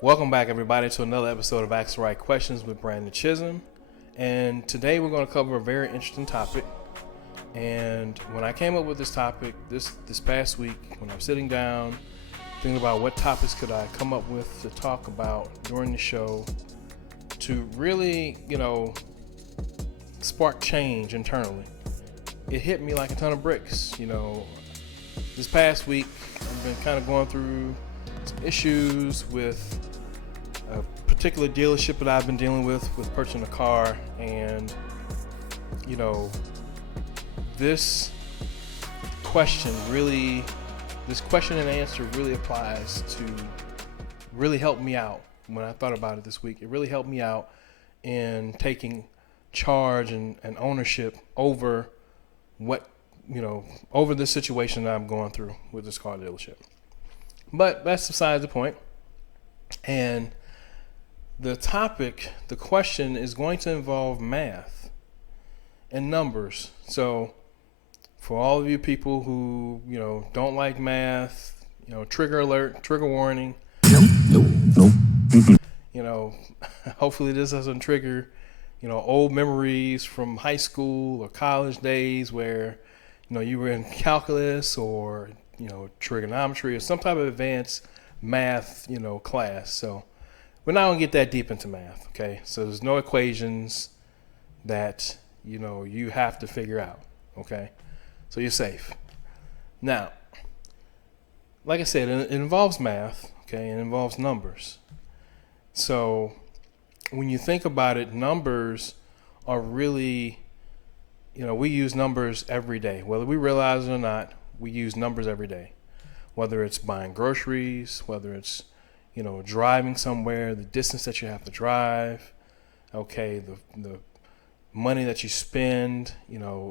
Welcome back, everybody, to another episode of Ask the Right Questions with Brandon Chisholm. And today we're going to cover a very interesting topic. And when I came up with this topic this past week, when I'm sitting down thinking about what topics could I come up with to talk about during the show to really, spark change internally, it hit me like a ton of bricks. This past week I've been kind of going through some issues with a particular dealership that I've been dealing with purchasing a car, and this this question and answer really applies to really help me out. When I thought about it this week, it really helped me out in taking charge and ownership over over this situation that I'm going through with this car dealership. But that's beside the point. And the question is going to involve math and numbers. So for all of you people who, don't like math, trigger alert, trigger warning. Nope. Hopefully this doesn't trigger, old memories from high school or college days where, you were in calculus or, trigonometry or some type of advanced math, class. So we're not gonna get that deep into math, okay? So there's no equations that, you have to figure out, okay? So you're safe. Now, like I said, it involves math, okay? It involves numbers. So when you think about it, numbers are really, we use numbers every day. Whether we realize it or not, we use numbers every day. Whether it's buying groceries, whether it's, driving somewhere, the distance that you have to drive, okay, the money that you spend,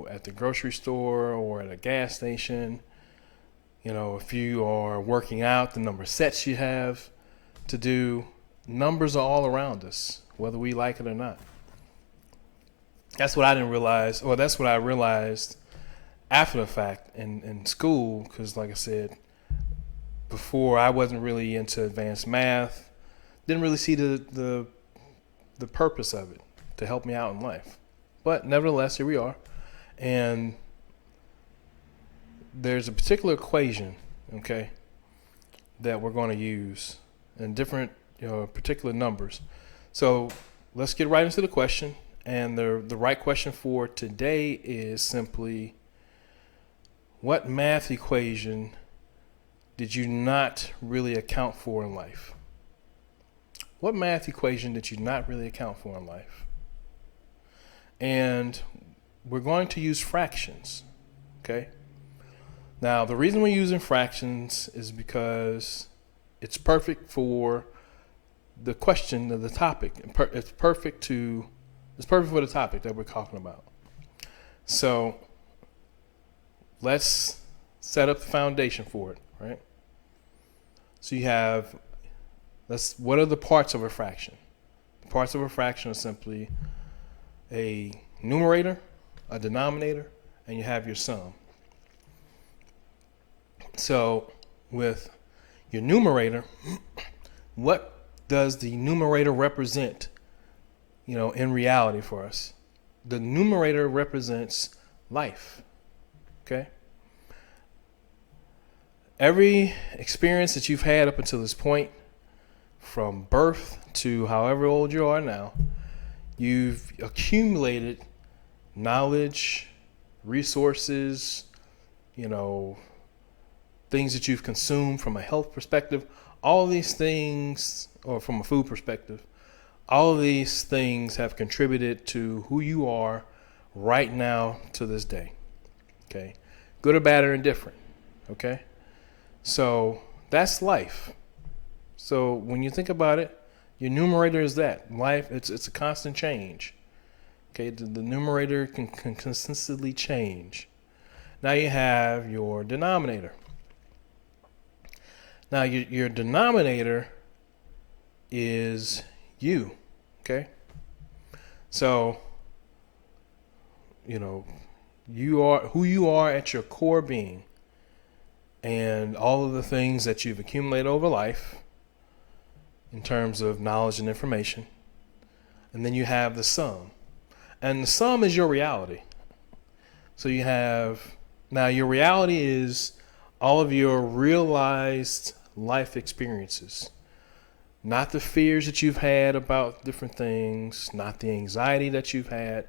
at the grocery store or at a gas station, if you are working out, the number of sets you have to do. Numbers are all around us, whether we like it or not. That's what I didn't realize, or that's what I realized after the fact in school, because like I said, before I wasn't really into advanced math, didn't really see the purpose of it to help me out in life. But nevertheless, here we are. And there's a particular equation, okay, that we're going to use in different particular numbers. So let's get right into the question. And the right question for today is simply, what math equation did you not really account for in life? What math equation did you not really account for in life? And we're going to use fractions, okay? Now, the reason we're using fractions is because it's perfect for the question of the topic. It's perfect for the topic that we're talking about. So let's set up the foundation for it, right? So you have, what are the parts of a fraction? The parts of a fraction are simply a numerator, a denominator, and you have your sum. So with your numerator, what does the numerator represent, in reality for us? The numerator represents life, okay? Every experience that you've had up until this point, from birth to however old you are now, you've accumulated knowledge, resources, things that you've consumed from a health perspective. All of these things, or from a food perspective, all of these things have contributed to who you are right now to this day, okay? Good or bad or indifferent, okay? So that's life. So when you think about it, your numerator is that. Life, it's a constant change. Okay, the numerator can consistently change. Now you have your denominator. Now your denominator is you, okay? So, you are who you are at your core being, and all of the things that you've accumulated over life in terms of knowledge and information. And then you have the sum. And the sum is your reality. So you have, now your reality is all of your realized life experiences. Not the fears that you've had about different things, not the anxiety that you've had.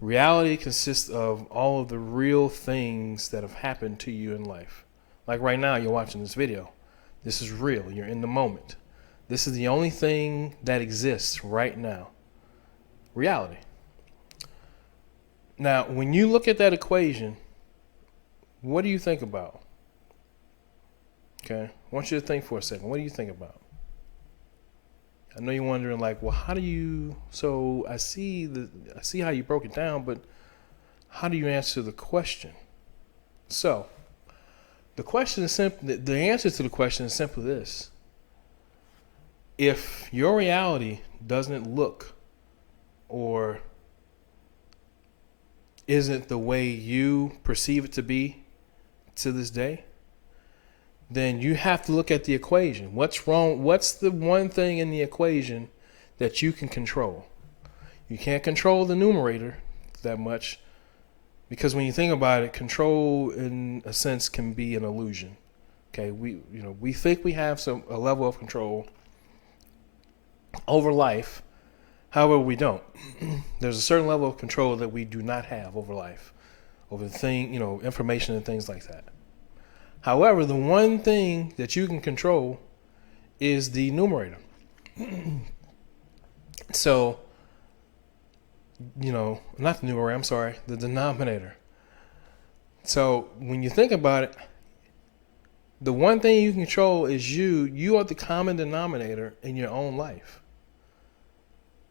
Reality consists of all of the real things that have happened to you in life. Like right now, you're watching this video. This is real. You're in the moment. This is the only thing that exists right now. Reality. Now, when you look at that equation, what do you think about? Okay, I want you to think for a second. What do you think about? I know you're wondering, like, well, how do you? So I see how you broke it down, but how do you answer the question? So the question is simple. The answer to the question is simply this: if your reality doesn't look or isn't the way you perceive it to be to this day, then you have to look at the equation. What's wrong? What's the one thing in the equation that you can control? You can't control the numerator that much, because when you think about it, control in a sense can be an illusion. Okay, we think we have a level of control over life. However, we don't. There's a certain level of control that we do not have over life, over the thing, information and things like that. However, the one thing that you can control is the numerator. So, not the numerator, I'm sorry, the denominator. So when you think about it, the one thing you can control is you. You are the common denominator in your own life.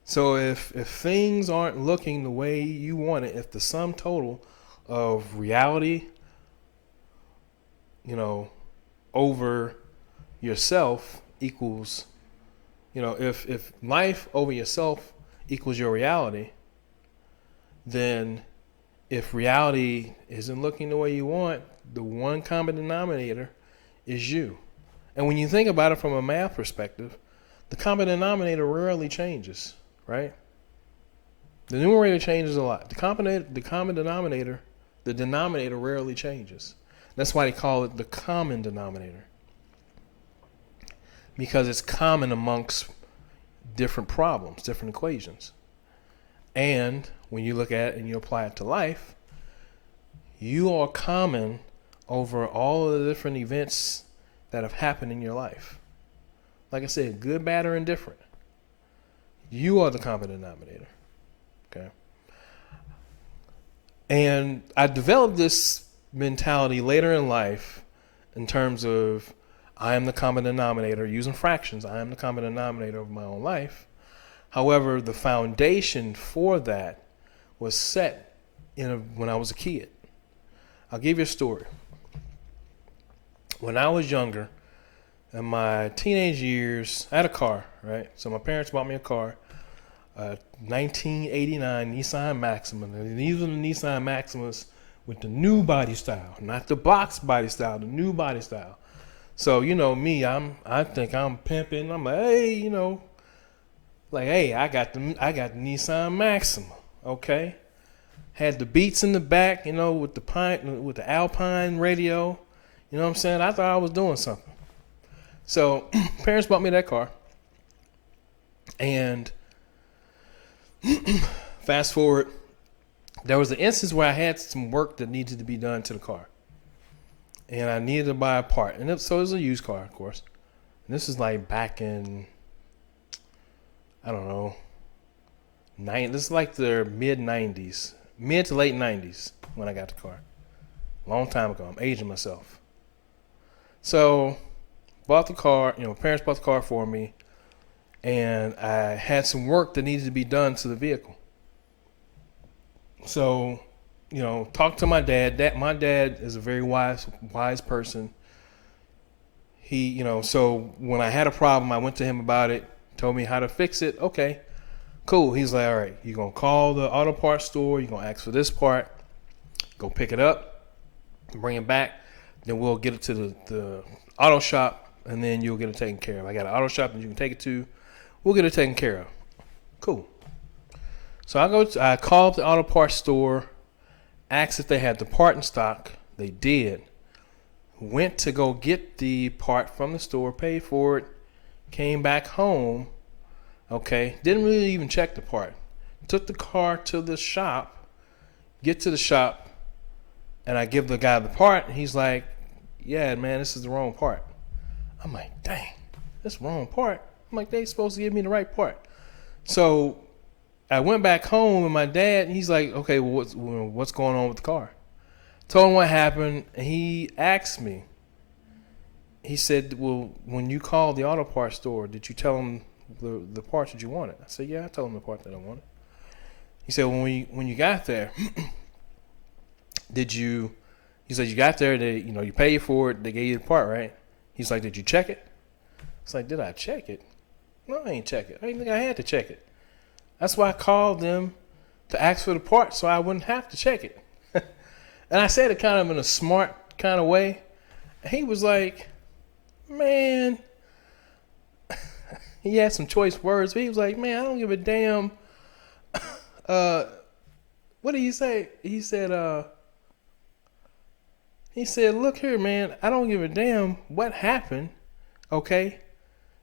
So if things aren't looking the way you want it, if the sum total of reality, over yourself equals, if life over yourself equals your reality, then if reality isn't looking the way you want, the one common denominator is you. And when you think about it from a math perspective, the common denominator rarely changes, right? The numerator changes a lot. The common denominator, the denominator rarely changes. That's why they call it the common denominator, because it's common amongst different problems, different equations. And when you look at it and you apply it to life, you are common over all of the different events that have happened in your life. Like I said, good, bad, or indifferent. You are the common denominator. Okay. And I developed this mentality later in life in terms of I am the common denominator, using fractions. I am the common denominator of my own life. However, the foundation for that was set when I was a kid. I'll give you a story. When I was younger, in my teenage years, I had a car, right? So my parents bought me a car, 1989 Nissan Maxima. And these are the Nissan Maximas with the new body style, not the box body style, the new body style. So, me, I think I'm pimping. I'm like, hey, I got the Nissan Maxima, okay? Had the Beats in the back, with the Alpine radio. You know what I'm saying? I thought I was doing something. So, parents bought me that car. And fast forward, there was an instance where I had some work that needed to be done to the car. And I needed to buy a part. So it was a used car, of course. And this is like back in, I don't know, this is like the mid to late 90s when I got the car. Long time ago. I'm aging myself. So bought the car, parents bought the car for me. And I had some work that needed to be done to the vehicle. So, talked to my dad. My dad is a very wise person. He, so when I had a problem, I went to him about it, told me how to fix it. Okay, cool. He's like, all right, you're going to call the auto parts store. You're going to ask for this part. Go pick it up, bring it back. Then we'll get it to the auto shop and then you'll get it taken care of. I got an auto shop that you can take it to. We'll get it taken care of. Cool. So I called the auto parts store, asked if they had the part in stock. They did. Went to go get the part from the store, paid for it, came back home. Okay, didn't really even check the part. Took the car to the shop, get to the shop, and I give the guy the part, and he's like, yeah, man, this is the wrong part. I'm like, dang, that's the wrong part. I'm like, they supposed to give me the right part. So I went back home, and my dad, he's like, okay, well, what's going on with the car? Told him what happened, and he asked me, he said, well, when you called the auto parts store, did you tell them the parts that you wanted? I said, yeah, I told them the part that I wanted. He said, when you got there, he said, you got there, you paid for it, they gave you the part, right? He's like, did you check it? It's like, did I check it? No, I ain't check it. I didn't think I had to check it. That's why I called them to ask for the part so I wouldn't have to check it. And I said it kind of in a smart kind of way. And he was like, man, he had some choice words, but he was like, man, I don't give a damn. What did he say? He said, look here, man, I don't give a damn what happened, okay?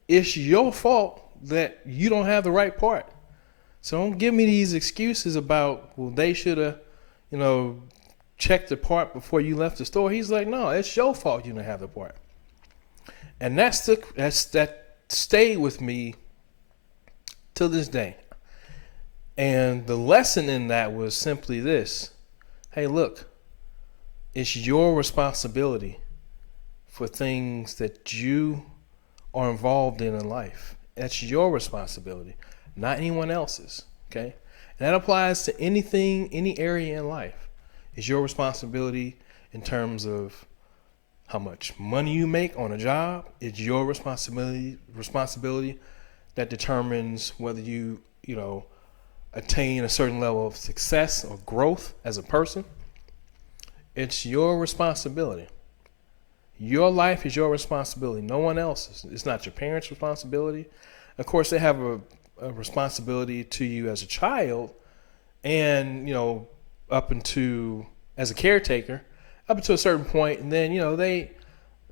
It's your fault that you don't have the right part. So don't give me these excuses about, well, they should have, checked the part before you left the store. He's like, no, it's your fault you didn't have the part. And that stayed with me to this day. And the lesson in that was simply this. Hey, look, it's your responsibility for things that you are involved in life. That's your responsibility, not anyone else's, okay? And that applies to anything, any area in life. It's your responsibility in terms of how much money you make on a job. It's your responsibility that determines whether you attain a certain level of success or growth as a person. It's your responsibility. Your life is your responsibility. No one else's. It's not your parents' responsibility. Of course, they have a responsibility to you as a child, and up into as a caretaker, up until a certain point, and then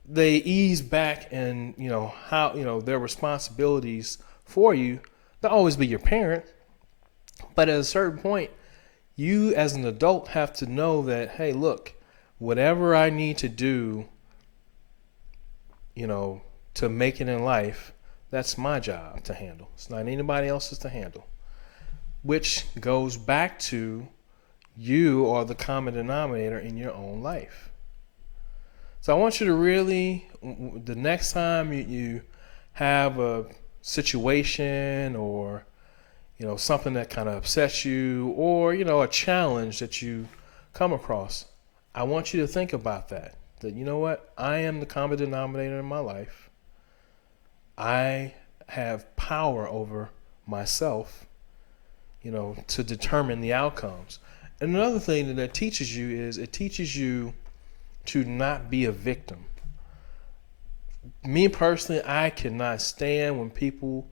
they ease back and how their responsibilities for you. They'll always be your parent, but at a certain point, you as an adult have to know that, hey, look, whatever I need to do, to make it in life, that's my job to handle. It's not anybody else's to handle. Which goes back to you are the common denominator in your own life. So I want you to really, the next time you have a situation or something that kind of upsets you, or a challenge that you come across, I want you to think about that. That you know what? I am the common denominator in my life. I have power over myself, to determine the outcomes. And another thing that teaches you is it teaches you to not be a victim. Me personally, I cannot stand when people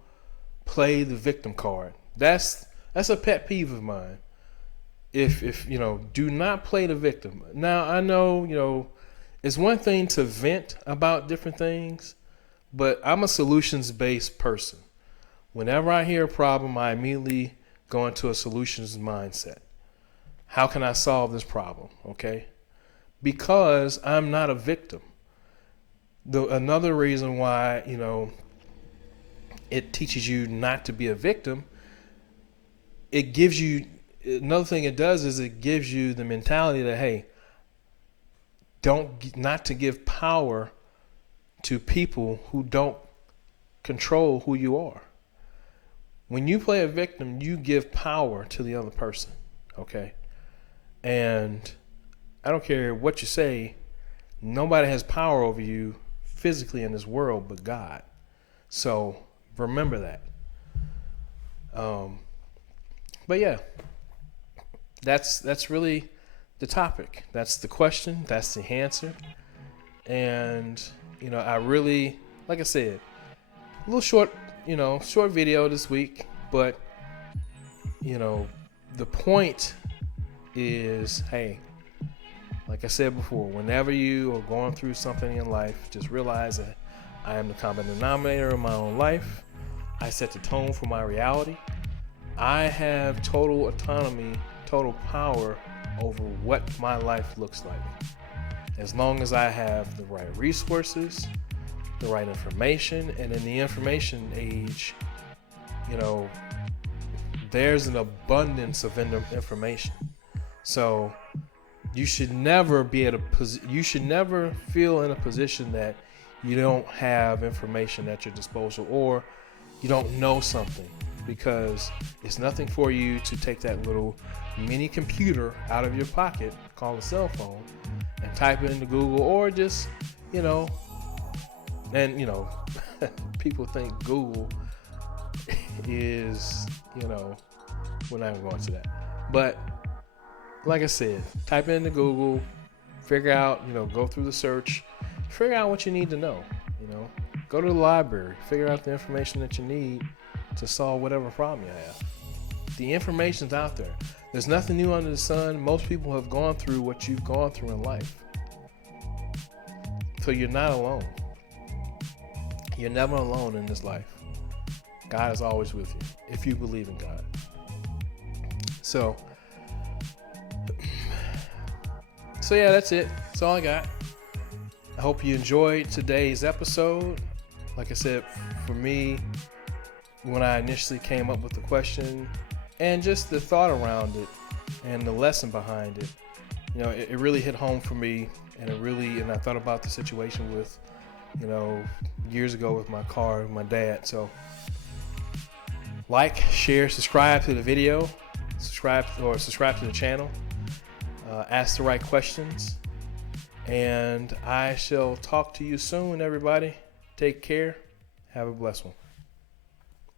play the victim card. That's a pet peeve of mine. If do not play the victim. Now I know, it's one thing to vent about different things, but I'm a solutions-based person. Whenever I hear a problem, I immediately go into a solutions mindset. How can I solve this problem? Okay? Because I'm not a victim. Another reason why, it teaches you not to be a victim, it gives you, another thing it does is it gives you the mentality that, hey, not to give power to people who don't control who you are. When you play a victim, you give power to the other person, okay? And I don't care what you say, nobody has power over you physically in this world but God. So remember that. But yeah, that's really the topic. That's the question. That's the answer. And I really like I said, a little short, short video this week, but the point is, hey, like I said before, whenever you are going through something in life, just realize that I am the common denominator of my own life. I set the tone for my reality. I have total autonomy, total power over what my life looks like. As long as I have the right resources, the right information, and in the information age, there's an abundance of information. So you should never you should never feel in a position that you don't have information at your disposal or you don't know something, because it's nothing for you to take that little mini computer out of your pocket, called a cell phone, and type it into Google, or just, people think Google is, we're not even going to that. But like I said, type it into Google, figure out, go through the search, figure out what you need to know, go to the library, figure out the information that you need to solve whatever problem you have. The information's out there. There's nothing new under the sun. Most people have gone through what you've gone through in life. So you're not alone. You're never alone in this life. God is always with you, if you believe in God. So yeah, that's it. That's all I got. I hope you enjoyed today's episode. Like I said, for me, when I initially came up with the question and just the thought around it and the lesson behind it, it really hit home for me, and I thought about the situation with, years ago with my car, with my dad. So like, share, subscribe to the video, subscribe to the channel, ask the right questions, and I shall talk to you soon, everybody. Take care. Have a blessed one.